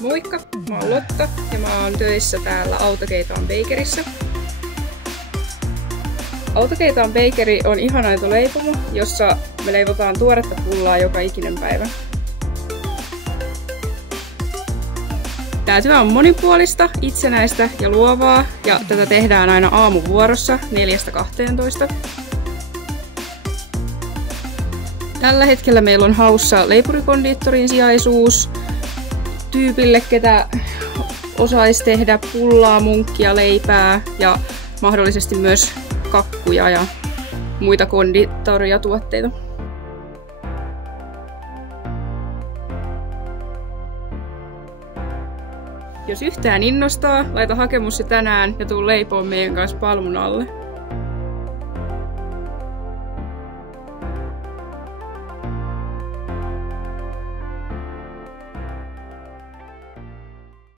Moikka, mä oon Lotta ja mä oon töissä täällä Autokeitaan Bakerissä. Autokeitaan Bakeri on ihanaito leipomo, jossa me leivotaan tuoretta pullaa joka ikinen päivä. Tää työ on monipuolista, itsenäistä ja luovaa ja tätä tehdään aina aamuvuorossa 4–12. Tällä hetkellä meillä on haussa leipurikondiittorin sijaisuus tyypille, ketä osaisi tehdä pullaa, munkkia, leipää ja mahdollisesti myös kakkuja ja muita konditoriatuotteita. Jos yhtään innostaa, laita hakemus jo tänään ja tuu leipoon meidän kanssa palmun alle.